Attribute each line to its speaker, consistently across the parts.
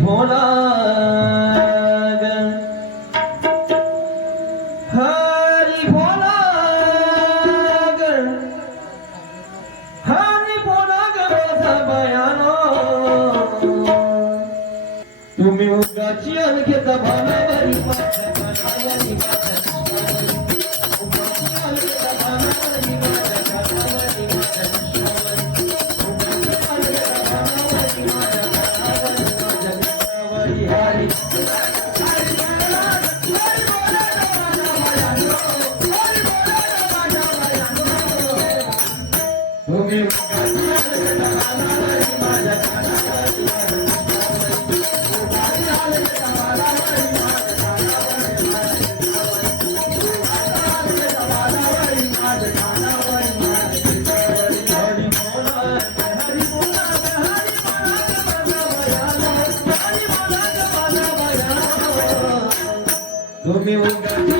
Speaker 1: ভোলা Tumi Ungar.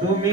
Speaker 1: तुम्ही